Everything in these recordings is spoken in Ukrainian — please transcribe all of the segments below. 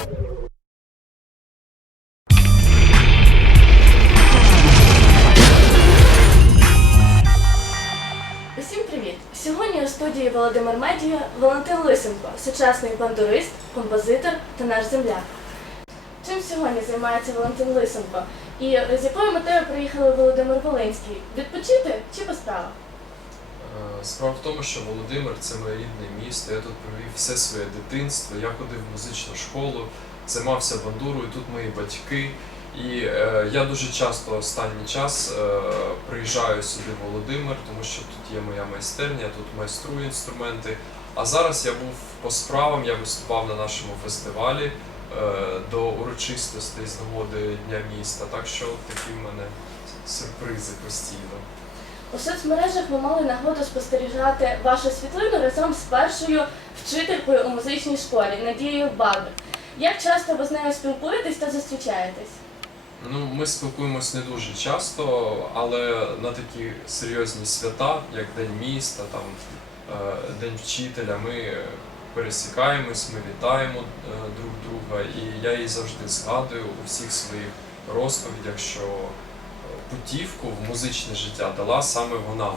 Усім привіт! Сьогодні у студії Володимир Медія Валентин Лисенко, сучасний бандурист, композитор та наш земляк. Чим сьогодні займається Валентин Лисенко? І з якою метою приїхали Володимир Волинський? Відпочити чи по? Е, Справа в тому, що Володимир це моє рідне місто. Я тут провів все своє дитинство. Я ходив в музичну школу, займався бандурою, тут мої батьки. І е, я дуже часто останній час е, приїжджаю сюди в Володимир, тому що тут є моя майстерня, тут майструю інструменти. А зараз я був по справам, я виступав на нашому фестивалі е, до урочистостей з нагоди Дня міста. Так що такі в мене сюрпризи постійно. У соцмережах ви мали нагоду спостерігати вашу світлину разом з першою вчителькою у музичній школі Надією Бабик. Як часто ви з нею спілкуєтесь та зустрічаєтесь? Ну, ми спілкуємось не дуже часто, але на такі серйозні свята, як День міста, там е, День вчителя, ми пересікаємось, ми вітаємо е, друг друга, і я її завжди згадую у всіх своїх розповідях, що путівку в музичне життя дала саме вона.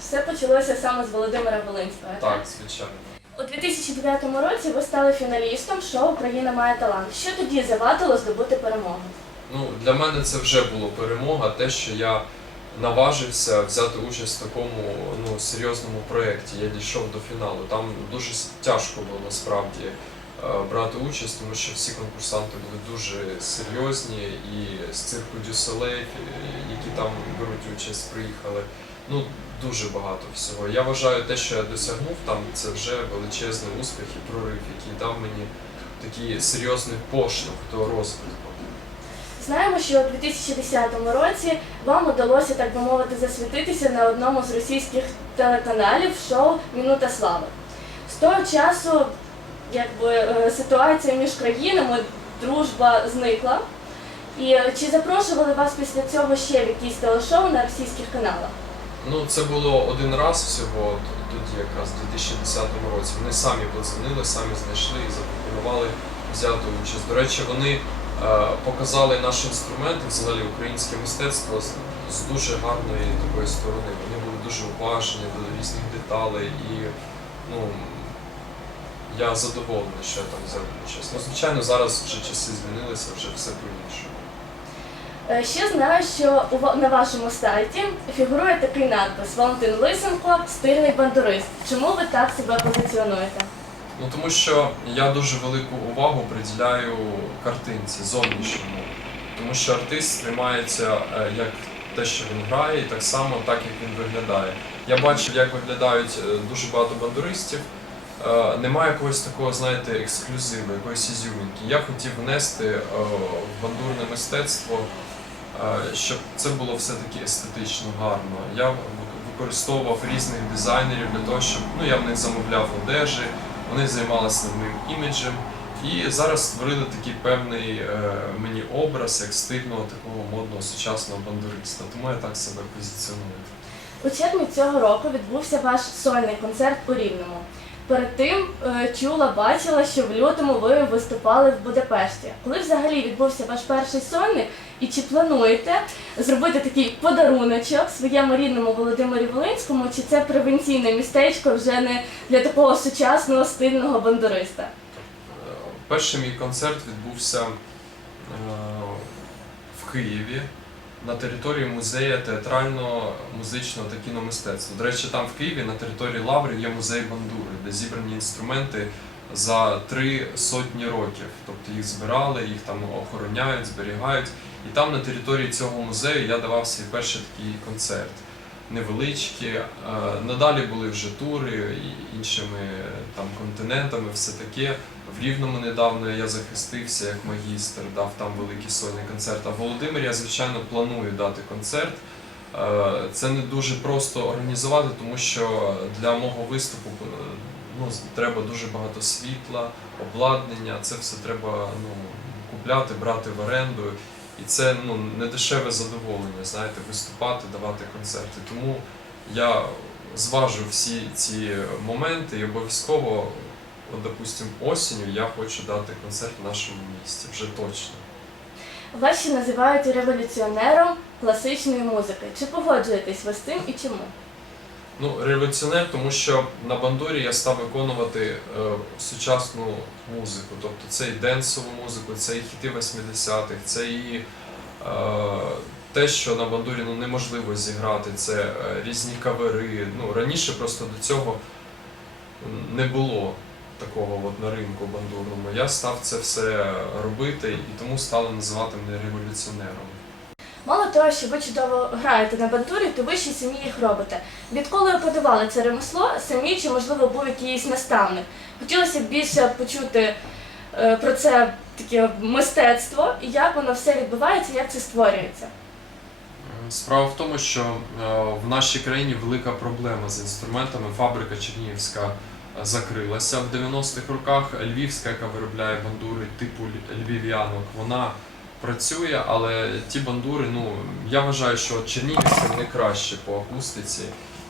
Все почалося саме з Володимира Волинського. Так, звичайно. У 2009 році ви стали фіналістом шоу Україна має талант. Що тоді завадило здобути перемогу? Ну, для мене це вже було перемога, те, що я наважився взяти участь в такому ну, серйозному проєкті. Я дійшов до фіналу. Там дуже тяжко було насправді брати участь, тому що всі конкурсанти були дуже серйозні, і з цирку Дюсселей, е, які там беруть участь, приїхали. Ну, дуже багато всього. Я вважаю, те, що я досягнув там, це вже величезний успіх і прорив, який дав мені такий серйозний поштовх до розвитку. Знаємо, що у 2010 році вам удалося, так би мовити, засвітитися на одному з російських телеканалів шоу Мінута слави. З того часу, якби е, ситуація між країнами, дружба зникла. І е, чи запрошували вас після цього ще в якісь телешоу на російських каналах? Ну, це було один раз всього, тоді якраз у 2010 році. Вони самі подзвонили, самі знайшли і запропонували взяти участь. До речі, вони е, показали наші інструменти, взагалі українське мистецтво з, з дуже гарної такої сторони. Вони були дуже уважні до різних деталей і ну, я задоволений, що я там взяв участь. Ну, звичайно, зараз вже часи змінилися, вже все по-іншому. Е, Ще знаю, що у ва- на вашому сайті фігурує такий надпис Валентин Лисенко, стильний бандурист. Чому ви так себе позиціонуєте? Ну тому що я дуже велику увагу приділяю картинці зовнішньому, тому що артист сприймається е, як те, що він грає, і так само так, як він виглядає. Я бачив, як виглядають е, дуже багато бандуристів. Е, Немає якогось такого, знаєте, ексклюзиву, якоїсь ізюмінки. Я хотів внести е, в бандурне мистецтво, е, щоб це було все-таки естетично гарно. Я використовував різних дизайнерів для того, щоб ну, я в них замовляв одежі, вони займалися моїм іміджем. І зараз створили такий певний мені образ як стильного такого модного сучасного бандуриста. Тому я так себе позиціоную. У червні цього року відбувся ваш сольний концерт у Рівному. Перед тим е, чула, бачила, що в лютому ви виступали в Будапешті. Коли взагалі відбувся ваш перший сольник, і чи плануєте зробити такий подаруночок своєму рідному Володимирі Волинському, чи це превенційне містечко вже не для такого сучасного стильного бандуриста? Е, Перший мій концерт відбувся е, в Києві на території музею театрально-музичного та кіномистецтва. До речі, там в Києві на території Лаври є музей бандури, де зібрані інструменти за три сотні років. Тобто їх збирали, їх там охороняють, зберігають. І там на території цього музею я давав свій перший такий концерт. Невеличкі. Е, Надалі були вже тури іншими там континентами, все таке. В Рівному недавно я захистився як магістр, дав там великий сольний концерт. А в Володимирі я, звичайно, планую дати концерт. Е, Це не дуже просто організувати, тому що для мого виступу е, ну, треба дуже багато світла, обладнання. Це все треба ну, купляти, брати в оренду. І це ну, не дешеве задоволення, знаєте, виступати, давати концерти. Тому я зважу всі ці моменти і обов'язково от, допустим, осінню я хочу дати концерт в нашому місті, вже точно. Вас ще називають революціонером класичної музики. Чи погоджуєтесь ви з цим і чому? Ну, революціонер, тому що на бандурі я став виконувати е, сучасну музику. Тобто це і денсову музику, це і хіти 80-х, це і е, те, що на бандурі ну, неможливо зіграти, це е, різні кавери. Ну, раніше просто до цього не було такого от на ринку бандурному. Я став це все робити і тому стали називати мене революціонером. Мало того, що ви чудово граєте на бандурі, то ви ще й самі їх робите. Відколи ви подавали це ремесло, самі чи можливо був якийсь наставник? Хотілося б більше почути е, про це таке мистецтво і як воно все відбувається, як це створюється. Справа в тому, що е, в нашій країні велика проблема з інструментами. Фабрика Чернігівська е, закрилася в 90-х роках. Львівська, яка виробляє бандури типу львів'янок, вона працює, але ті бандури, ну я вважаю, що чернігівська вони краще по акустиці.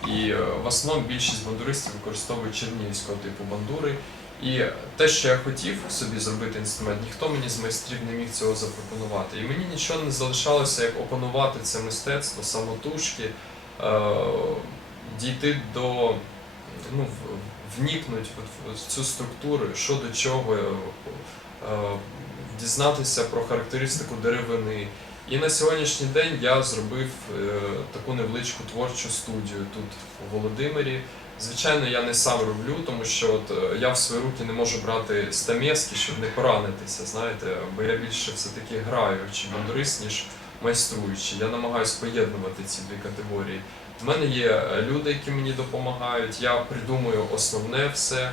І е, в основному більшість бандуристів використовують чернігівського типу бандури. І те, що я хотів собі зробити інструмент, ніхто мені з майстрів не міг цього запропонувати. І мені нічого не залишалося, як опанувати це мистецтво, самотужки, е, дійти до ну, в- вникнуть в цю структуру, що до чого, е, дізнатися про характеристику деревини. І на сьогоднішній день я зробив е, таку невеличку творчу студію тут у Володимирі. Звичайно, я не сам роблю, тому що от е, я в свої руки не можу брати стамески, щоб не поранитися, знаєте, бо я більше все-таки граючий бандурист, ніж майструючий. Я намагаюся поєднувати ці дві категорії. У мене є е, люди, які мені допомагають. Я придумую основне все,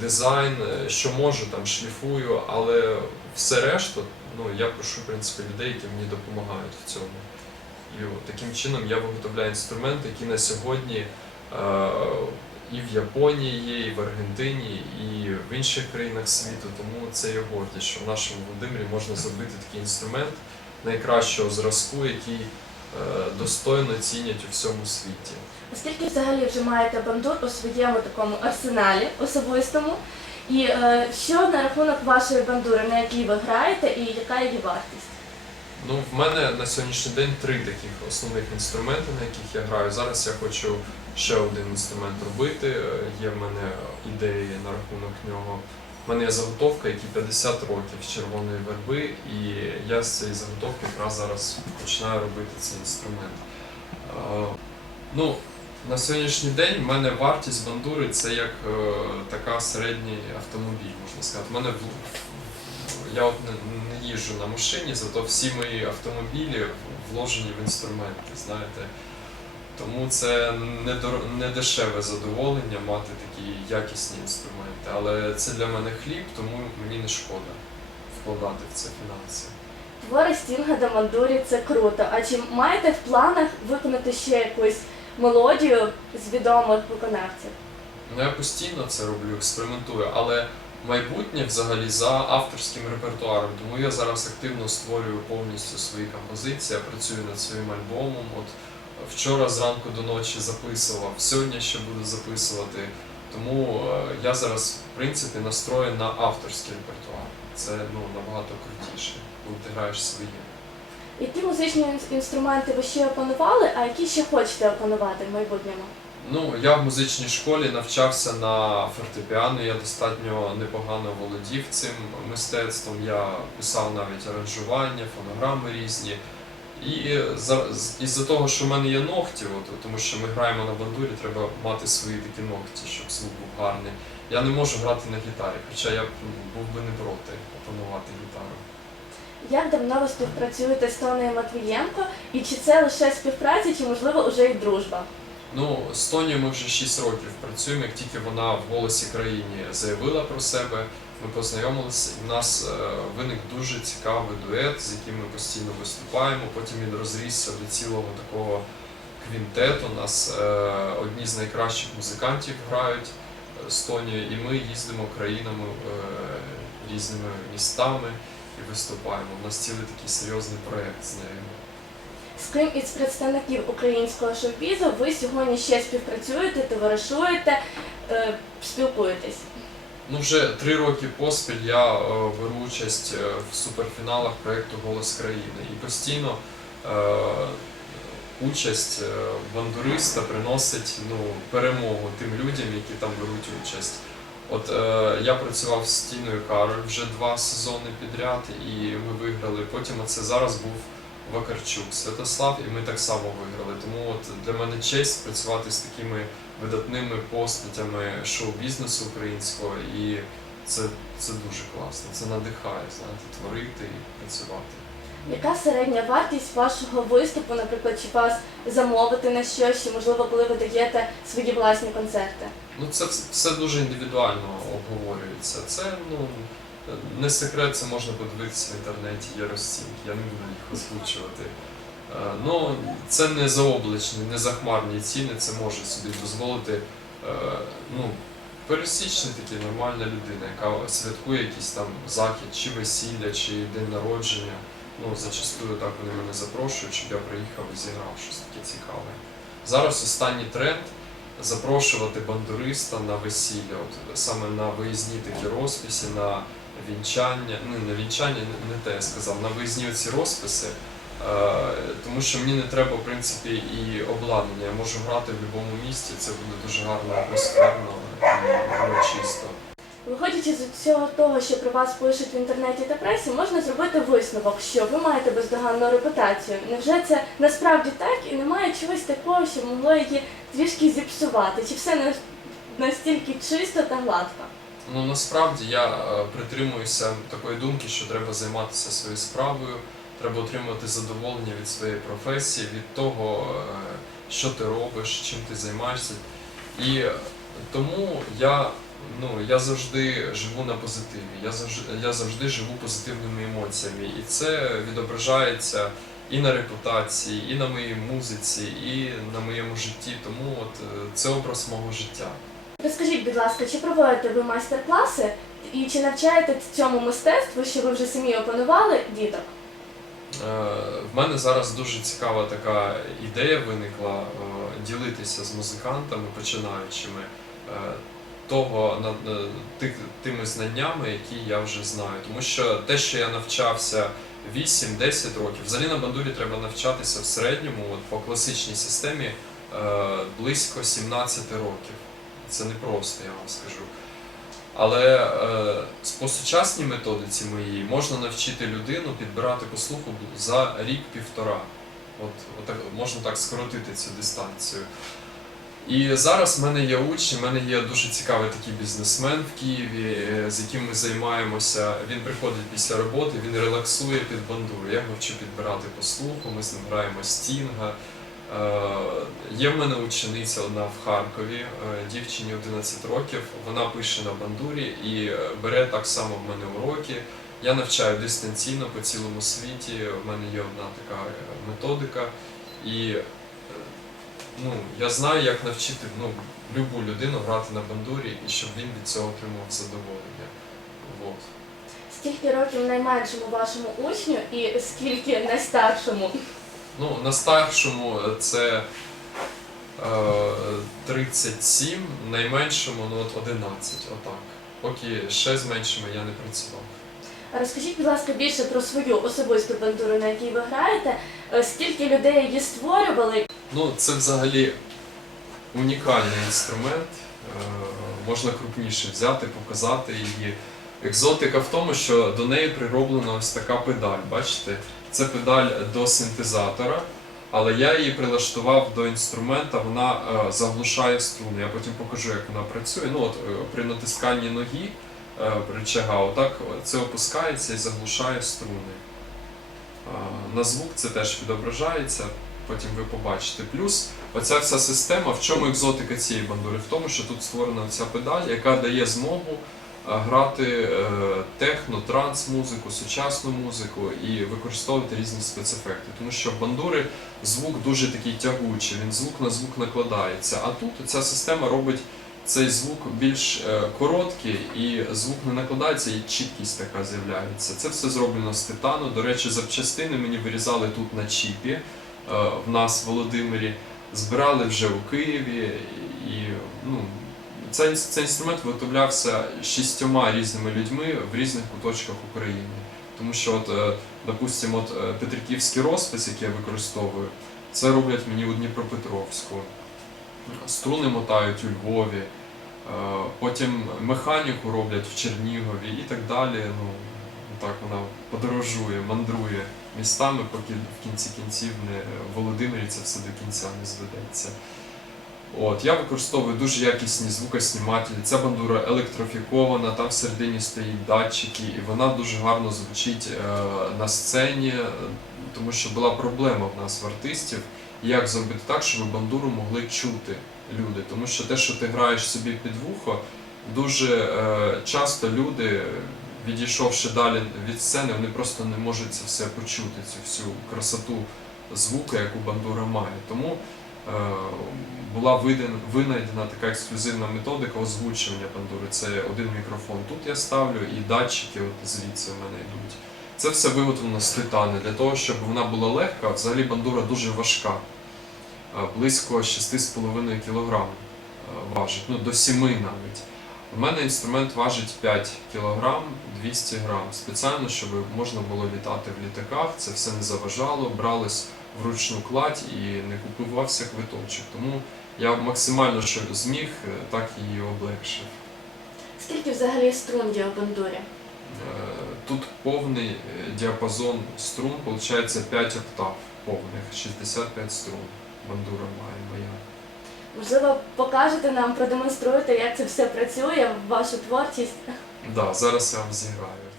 дизайн, е, що можу, там шліфую, але все решту, ну я прошу в принципі людей, які мені допомагають в цьому. І таким чином я виготовляю інструменти, які на сьогодні е, і в Японії є, і в Аргентині, і в інших країнах світу. Тому це є гордість, що в нашому Володимирі можна зробити такий інструмент найкращого зразку, який достойно цінять у всьому світі. Оскільки взагалі вже маєте бандур у своєму такому арсеналі особистому, і е, що на рахунок вашої бандури, на якій ви граєте, і яка її вартість? Ну, в мене на сьогоднішній день три таких основних інструменти, на яких я граю. Зараз я хочу ще один інструмент робити. Е, Є в мене ідеї на рахунок нього. У мене є заготовка, якій 50 років з червоної верби, і я з цієї заготовки якраз зараз починаю робити цей інструмент. Е, Ну, на сьогоднішній день в мене вартість бандури це як е, така середній автомобіль, можна сказати. У мене в- я от не їжджу на машині, зато всі мої автомобілі вложені в інструменти, знаєте. Тому це не, дешеве задоволення мати такі якісні інструменти. Але це для мене хліб, тому мені не шкода вкладати в це фінанси. Твори Стінга до мандурі це круто. А чи маєте в планах виконати ще якусь мелодію з відомих виконавців? Ну, я постійно це роблю, експериментую, але майбутнє взагалі за авторським репертуаром. Тому я зараз активно створюю повністю свої композиції, я працюю над своїм альбомом. От вчора зранку до ночі записував, сьогодні ще буду записувати. Тому е, я зараз, в принципі, настроєн на авторський репертуар. Це ну, набагато крутіше, коли ти граєш своє. Які музичні інструменти ви ще опанували, а які ще хочете опанувати в майбутньому? Ну, я в музичній школі навчався на фортепіано, я достатньо непогано володів цим мистецтвом. Я писав навіть аранжування, фонограми різні. І за- із-за того, що в мене є ногті, от, тому що ми граємо на бандурі, треба мати свої такі ногті, щоб звук був гарний. Я не можу грати на гітарі, хоча я ну, був би не проти опанувати гітару. Як давно ви співпрацюєте з Тонею Матвієнко? І чи це лише співпраця, чи можливо вже і дружба? Ну, з Тонією ми вже 6 років працюємо. Як тільки вона в голосі країні заявила про себе, ми познайомилися, і в нас е, виник дуже цікавий дует, з яким ми постійно виступаємо. Потім він розрісся до цілого такого квінтету. У нас е, одні з найкращих музикантів грають е, з Тонією, і ми їздимо країнами е, різними містами і виступаємо. У нас цілий такий серйозний проєкт з нею. З ким із представників українського шоу-бізу ви сьогодні ще співпрацюєте, товаришуєте, спілкуєтесь? Ну, вже три роки поспіль я е, беру участь е, в суперфіналах проєкту Голос країни і постійно е, участь бандуриста приносить ну, перемогу тим людям, які там беруть участь. От е, я працював з Тіною Кароль вже два сезони підряд, і ми виграли. Потім оце зараз був Вакарчук, Святослав, і ми так само виграли. Тому от для мене честь працювати з такими видатними постатями шоу-бізнесу українського, і це, це дуже класно. Це надихає, знаєте, творити і працювати. Яка середня вартість вашого виступу, наприклад, чи вас замовити на щось, чи можливо, коли ви даєте свої власні концерти? Ну, це все дуже індивідуально обговорюється. Це ну не секрет, це можна подивитися в інтернеті, є розцінки, я не буду їх озвучувати. Е, Ну, це не заоблачні, не захмарні ціни, це може собі дозволити е, ну, пересічна таки нормальна людина, яка святкує якийсь там захід, чи весілля, чи день народження. Ну, зачастую так вони мене запрошують, щоб я приїхав і зіграв щось таке цікаве. Зараз останній тренд запрошувати бандуриста на весілля, от саме на виїзні такі розписи, на вінчання, ну не вінчання, не, те я сказав, на виїзні ці розписи. Е, тому що мені не треба, в принципі, і обладнання. Я можу грати в будь-якому місті, це буде дуже гарно, атмосферно і урочисто. Виходячи з усього того, що про вас пишуть в інтернеті та пресі, можна зробити висновок, що ви маєте бездоганну репутацію. Невже це насправді так і немає чогось такого, що могло її трішки зіпсувати? Чи все настільки чисто та гладко? Ну насправді я е, притримуюся такої думки, що треба займатися своєю справою, треба отримувати задоволення від своєї професії, від того, е, що ти робиш, чим ти займаєшся. І тому я, ну, я завжди живу на позитиві, я завжди, я завжди живу позитивними емоціями. І це відображається і на репутації, і на моїй музиці, і на моєму житті. Тому от е, це образ мого життя. Розкажіть, будь ласка, чи проводите ви майстер-класи і чи навчаєте цьому мистецтву, що ви вже самі опанували діток? Е, В мене зараз дуже цікава така ідея виникла е, ділитися з музикантами, починаючими е, того тими знаннями, які я вже знаю. Тому що те, що я навчався 8-10 років, взагалі на бандурі треба навчатися в середньому, от по класичній системі близько 17 років. Це не просто, я вам скажу. Але е, по сучасній методиці моїй можна навчити людину підбирати по слуху за рік-півтора. От, от так, можна так скоротити цю дистанцію. І зараз в мене є учні, в мене є дуже цікавий такий бізнесмен в Києві, е, з яким ми займаємося. Він приходить після роботи, він релаксує під бандуру. Я його вчу підбирати по слуху, ми з ним граємо стінга. Е, Є в мене учениця одна в Харкові, е, дівчині 11 років. Вона пише на бандурі і е, бере так само в мене уроки. Я навчаю дистанційно по цілому світі. В мене є одна така методика. І ну, я знаю, як навчити ну, любу людину грати на бандурі і щоб він від цього отримав задоволення. Вот. Скільки років найменшому вашому учню і скільки найстаршому? Ну, на старшому це е, 37, найменшому ну, от 11, отак. Поки ще з меншими я не працював. Розкажіть, будь ласка, більше про свою особисту бандуру, на якій ви граєте. Е, Скільки людей її створювали? Ну, це взагалі унікальний інструмент. Е, можна крупніше взяти, показати її. Екзотика в тому, що до неї прироблена ось така педаль. Бачите? Це педаль до синтезатора, але я її прилаштував до інструмента, вона е, заглушає струни. Я потім покажу, як вона працює. Ну, от, е, при натисканні ноги е, рычага, отак це опускається і заглушає струни. На звук це теж відображається, потім ви побачите. Плюс оця вся система, в чому екзотика цієї бандури? В тому, що тут створена ця педаль, яка дає змогу грати е, техно, транс музику, сучасну музику і використовувати різні спецефекти. Тому що бандури звук дуже такий тягучий, він звук на звук накладається. А тут ця система робить цей звук більш е, короткий, і звук не накладається, і чіткість така з'являється. Це все зроблено з титану. До речі, запчастини мені вирізали тут на чіпі е, в нас в Володимирі. Збирали вже у Києві, і ну, цей, цей інструмент виготовлявся шістьома різними людьми в різних куточках України. Тому що, от, е, допустимо, от е, Петриківський розпис, який я використовую, це роблять мені у Дніпропетровську. Струни мотають у Львові, е, потім механіку роблять в Чернігові і так далі. Ну, так вона подорожує, мандрує містами, поки в кінці кінців не в Володимирі це все до кінця не зведеться. От, я використовую дуже якісні звукоснімателі. Ця бандура електрофікована, там всередині стоїть датчики, і вона дуже гарно звучить е, на сцені, тому що була проблема в нас в артистів, як зробити так, щоб бандуру могли чути люди. Тому що те, що ти граєш собі під вухо, дуже е, часто люди, відійшовши далі від сцени, вони просто не можуть це все почути, цю всю красоту звука, яку бандура має. Тому була винайдена така ексклюзивна методика озвучування бандури. Це один мікрофон тут я ставлю, і датчики от звідси в мене йдуть. Це все виготовлено з титану для того, щоб вона була легка. Взагалі бандура дуже важка, е, близько 6,5 кг е, важить, ну до 7 навіть. У мене інструмент важить 5 кг 200 грам. Спеціально, щоб можна було літати в літаках, це все не заважало, брались вручну кладь і не купувався квиточок. Тому я максимально що зміг, е, так її облегшив. Скільки взагалі струн є у бандурі? Тут повний е, діапазон струн, виходить 5 октав повних, 65 струн. Бандура має моя. Можливо, покажете нам, продемонструєте, як це все працює, вашу творчість. Да, зараз я вам зіграю.